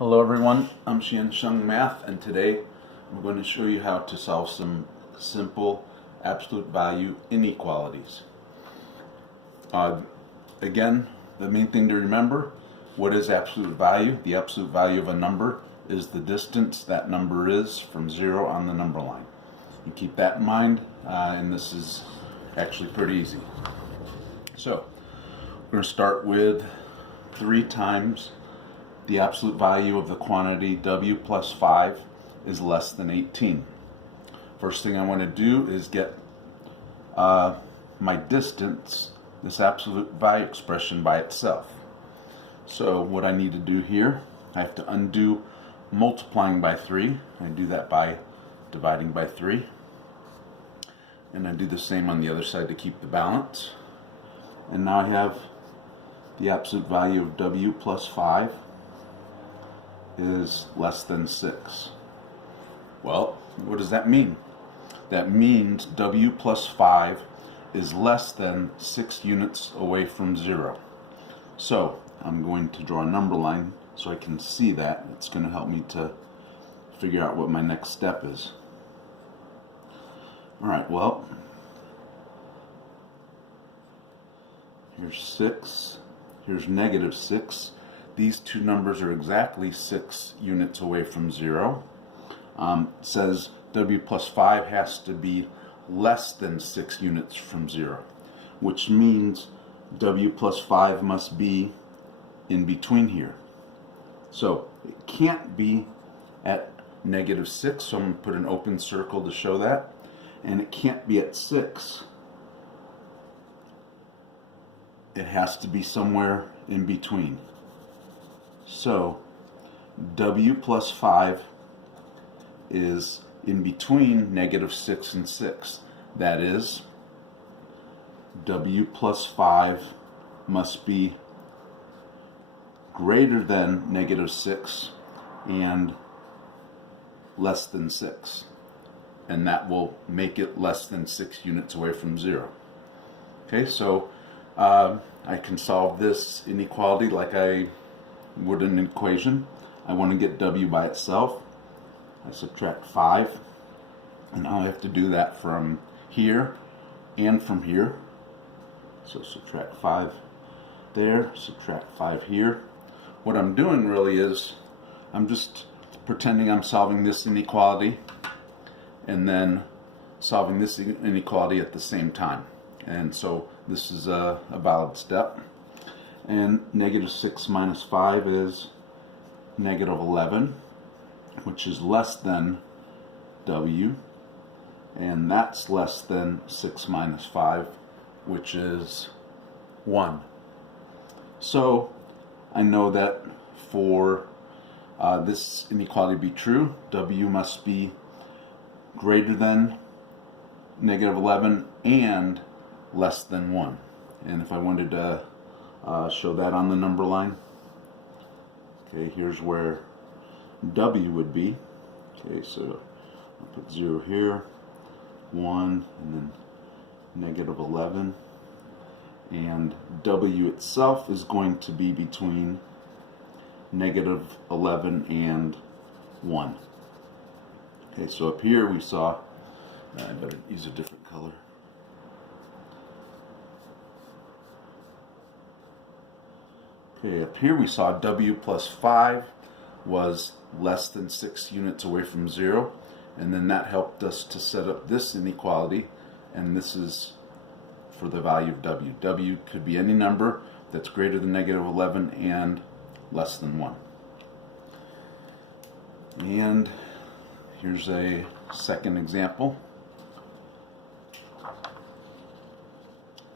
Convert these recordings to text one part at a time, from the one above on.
Hello everyone, I'm Xiansheng Math, and today I'm going to show you how to solve some simple absolute value inequalities. Again, the main thing to remember, what is absolute value? The absolute value of a number is the distance that number is from 0 on the number line. You keep that in mind, and this is actually pretty easy. So, we're going to start with 3 times the absolute value of the quantity w plus 5 is less than 18. First thing I want to do is get my distance, this absolute value expression by itself. So what I need to do here, I have to undo multiplying by 3. I do that by dividing by 3. And I do the same on the other side to keep the balance. And now I have the absolute value of w plus 5 is less than 6. Well, what does that mean? That means w plus 5 is less than 6 units away from 0. So I'm going to draw a number line so I can see that. It's going to help me to figure out what my next step is. Alright, well, here's 6, here's negative 6. These two numbers are exactly 6 units away from 0. It says w plus 5 has to be less than 6 units from 0, which means w plus 5 must be in between here. So it can't be at negative 6, so I'm going to put an open circle to show that. And it can't be at 6. It has to be somewhere in between. So w plus 5 is in between negative 6 and 6. That is, w plus 5 must be greater than negative 6 and less than 6. And that will make it less than 6 units away from 0. Okay, so I can solve this inequality like I would an equation. I want to get w by itself. I subtract 5, and now I have to do that from here and from here. So subtract 5 there, subtract 5 here. What I'm doing really is I'm just pretending I'm solving this inequality and then solving this inequality at the same time. And so this is a valid step. And negative 6 minus 5 is negative 11, which is less than w, and that's less than 6 minus 5, which is 1. So I know that for this inequality to be true, w must be greater than negative 11 and less than 1. And if I wanted to show that on the number line, okay, here's where w would be. Okay, so I'll put 0 here, 1, and then negative 11. And w itself is going to be between negative 11 and 1. Okay, so up here we saw, I better use a different color. Okay, up here we saw w plus 5 was less than 6 units away from 0, and then that helped us to set up this inequality, and this is for the value of w. W could be any number that's greater than negative 11 and less than 1. And here's a second example.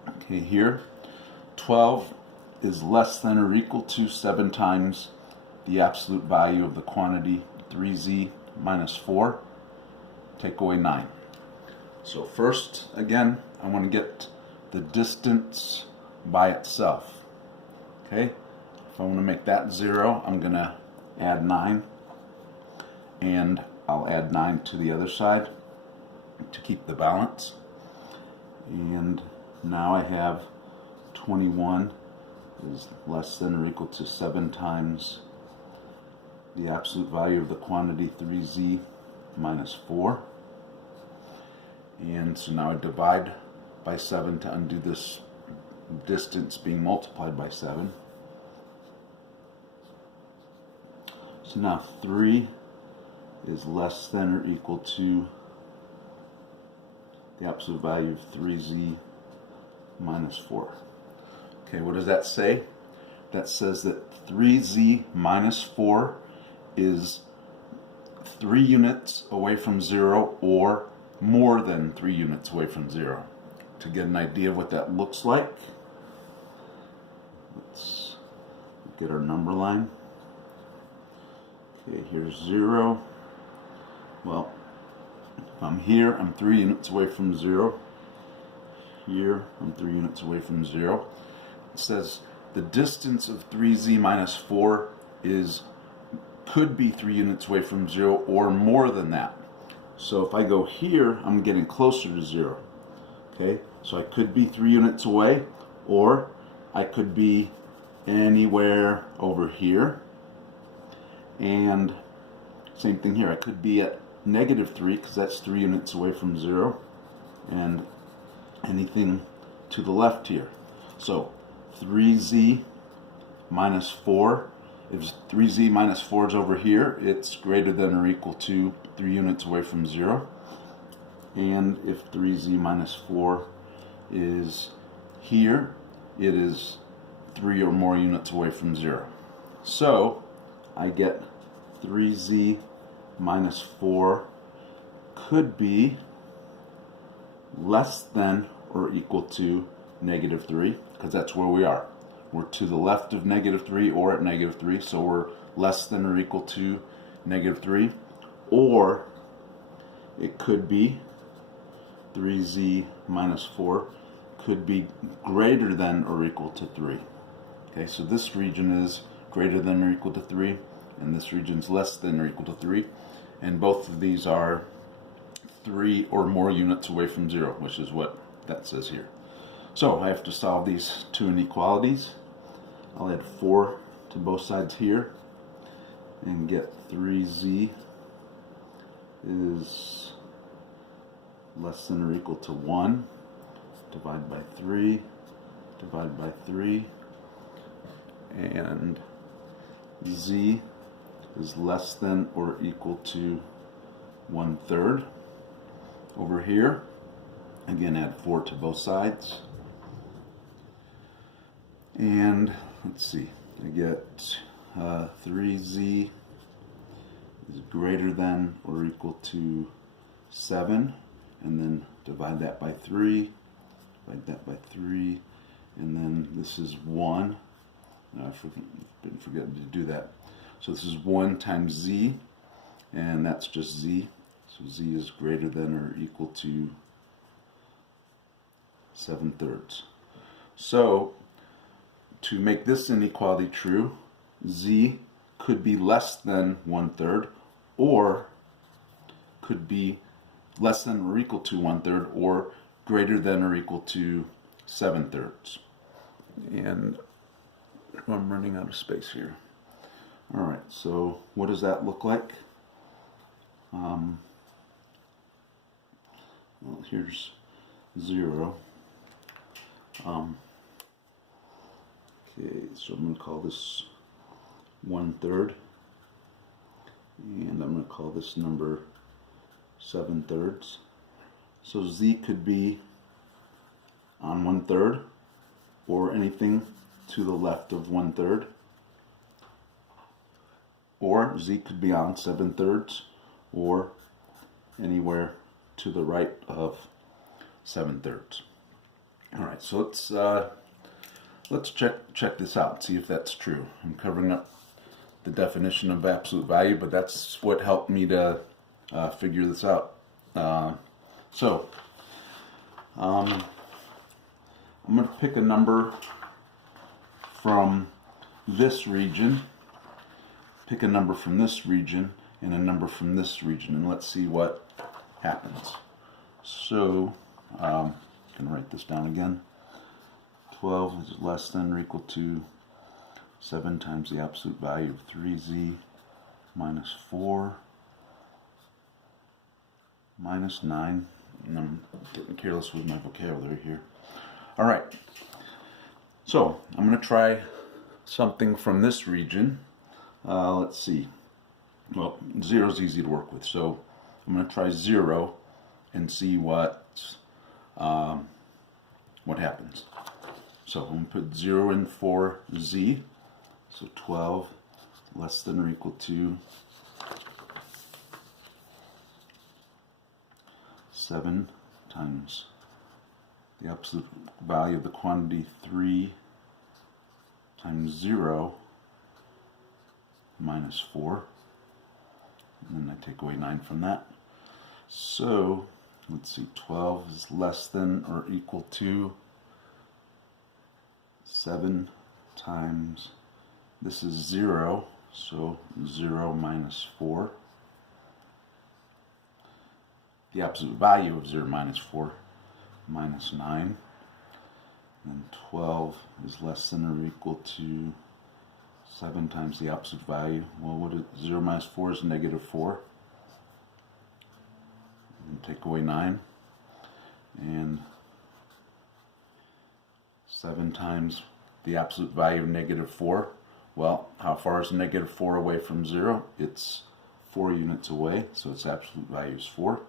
Okay, here 12 is less than or equal to 7 times the absolute value of the quantity 3z minus 4. Take away 9. So first, again, I want to get the distance by itself. Okay, if I want to make that 0, I'm going to add 9, and I'll add 9 to the other side to keep the balance. And now I have 21 is less than or equal to 7 times the absolute value of the quantity 3z minus 4. And so now I divide by 7 to undo this distance being multiplied by 7. So now 3 is less than or equal to the absolute value of 3z minus 4. Okay, what does that say? That says that 3z minus 4 is 3 units away from 0 or more than 3 units away from 0. To get an idea of what that looks like, let's get our number line. Okay, here's 0. Well, if I'm here, I'm 3 units away from 0. Here, I'm 3 units away from 0. It says the distance of 3z minus 4 could be 3 units away from 0 or more than that. So if I go here, I'm getting closer to 0. Okay, so I could be 3 units away, or I could be anywhere over here. And same thing here, I could be at negative 3 because that's 3 units away from 0, and anything to the left here. So 3z minus 4, if 3z minus 4 is over here, it's greater than or equal to 3 units away from 0. And if 3z minus 4 is here, it is 3 or more units away from 0. So I get 3z minus 4 could be less than or equal to negative 3, because that's where we are. We're to the left of negative 3 or at negative 3, so we're less than or equal to negative 3. Or it could be 3z minus 4 could be greater than or equal to 3. Okay, so this region is greater than or equal to 3, and this region is less than or equal to 3. And both of these are 3 or more units away from 0, which is what that says here. So I have to solve these two inequalities. I'll add 4 to both sides here and get 3z is less than or equal to 1. Divide by 3, divide by 3, and z is less than or equal to 1/3. Over here, again, add 4 to both sides. And let's see, I get 3z is greater than or equal to 7, and then divide that by 3, divide that by 3, and then this is 1. I didn't forget to do that. So this is 1 times z, and that's just z. So z is greater than or equal to 7/3. So to make this inequality true, z could be less than 1/3, or could be less than or equal to 1/3, or greater than or equal to 7/3. And I'm running out of space here. Alright, so what does that look like? Well, here's 0. Okay, so I'm going to call this 1/3, and I'm going to call this number 7/3. So z could be on 1/3, or anything to the left of 1/3, or z could be on 7/3, or anywhere to the right of 7/3. All right, so let's check this out, see if that's true. I'm covering up the definition of absolute value, but that's what helped me to figure this out. So I'm going to pick a number from this region, pick a number from this region, and a number from this region, and let's see what happens. So I'm going to write this down again. 12 is less than or equal to 7 times the absolute value of 3z minus 4 minus 9. And I'm getting careless with my vocabulary here. All right, so I'm going to try something from this region. Let's see. Well, 0 is easy to work with, so I'm going to try 0 and see what happens. So I'm going to put 0 in for z. So 12 less than or equal to 7 times the absolute value of the quantity 3 times 0 minus 4. And then I take away 9 from that. So let's see, 12 is less than or equal to 7 times, this is 0, so 0 minus 4. The absolute value of 0 minus 4 minus 9. And 12 is less than or equal to 7 times the absolute value. Well, what is 0 minus 4 is negative 4. And take away 9. And 7 times the absolute value of negative 4. Well, how far is negative 4 away from 0? It's 4 units away, so its absolute value is 4.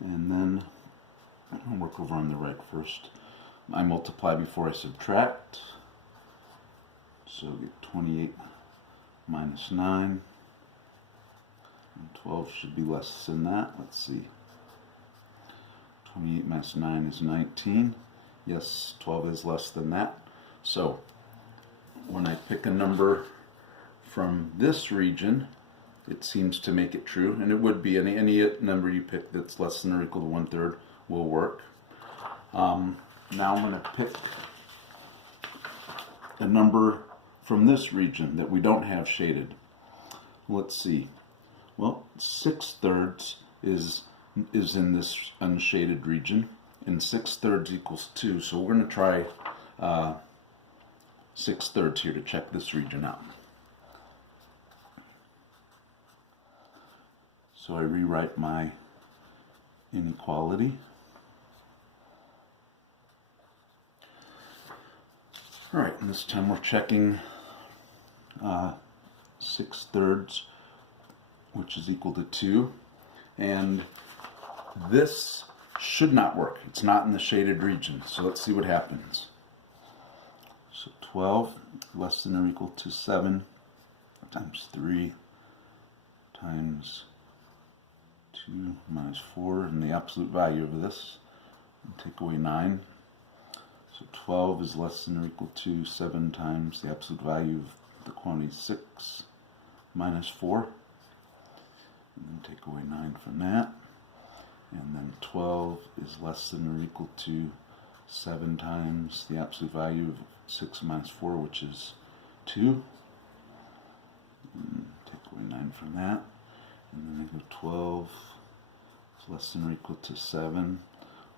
And then I'll work over on the right first. I multiply before I subtract. So get 28 minus 9. And 12 should be less than that. Let's see. 28 minus 9 is 19. Yes, 12 is less than that. So when I pick a number from this region, it seems to make it true, and it would be any number you pick that's less than or equal to 1/3 will work. Now I'm going to pick a number from this region that we don't have shaded. Let's see. Well, 6/3 is in this unshaded region, and 6/3 equals 2. So we're going to try 6/3 here to check this region out. So I rewrite my inequality. All right, and this time we're checking 6/3, which is equal to 2. And this should not work. It's not in the shaded region. So let's see what happens. So 12 less than or equal to 7 times 3 times 2 minus 4, and the absolute value of this, and take away 9. So 12 is less than or equal to 7 times the absolute value of the quantity 6 minus 4. And then take away 9 from that. And then 12 is less than or equal to 7 times the absolute value of 6 minus 4, which is 2. And take away 9 from that. And then negative 12 is less than or equal to 7.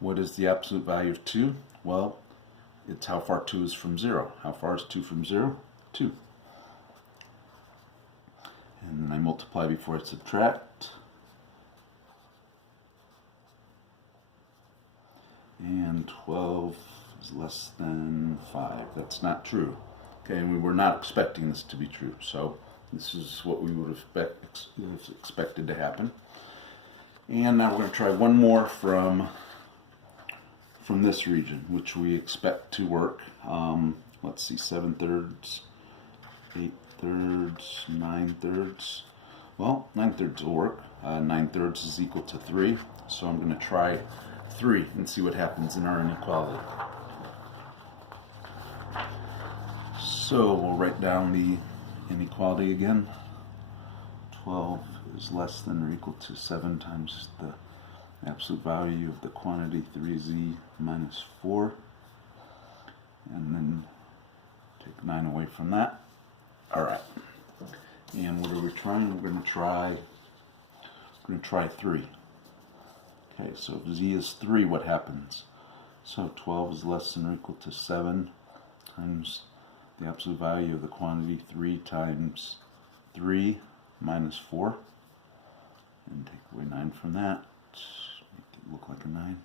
What is the absolute value of 2? Well, it's how far 2 is from 0. How far is 2 from 0? 2. And then I multiply before I subtract. And 12 is less than 5. That's not true. Okay, and we were not expecting this to be true. So this is what we would have expected to happen. And now we're going to try one more from this region, which we expect to work. Let's see, 7/3, 8/3, 9/3. Well, 9/3 will work. 9/3 is equal to 3. So I'm going to try 3 and see what happens in our inequality. So we'll write down the inequality again. 12 is less than or equal to 7 times the absolute value of the quantity 3z minus 4. And then take 9 away from that. Alright. And what are we trying? We're going to try 3. Okay, so if z is 3, what happens? So 12 is less than or equal to 7 times the absolute value of the quantity 3 times 3 minus 4, and take away 9 from that, make it look like a 9.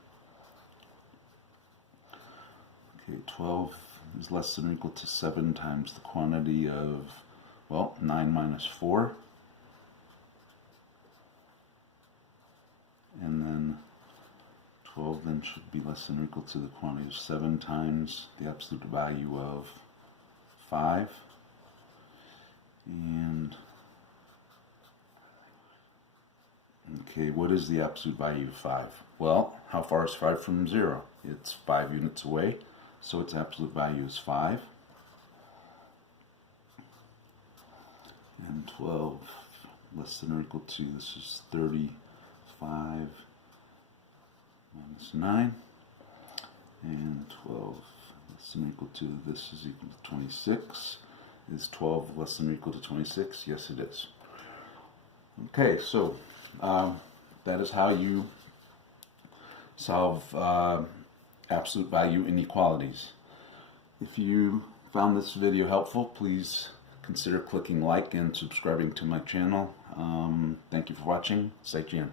Okay, 12 is less than or equal to 7 times the quantity of, well, 9 minus 4. And then 12 then should be less than or equal to the quantity of 7 times the absolute value of 5. And, okay, what is the absolute value of 5? Well, how far is 5 from 0? It's 5 units away, so its absolute value is 5. And 12 less than or equal to, this is 35 minus 9. And 12 less than or equal to, this is equal to 26. Is 12 less than or equal to 26? Yes, it is. Okay, so that is how you solve absolute value inequalities. If you found this video helpful, please consider clicking like and subscribing to my channel. Thank you for watching. Xiansheng.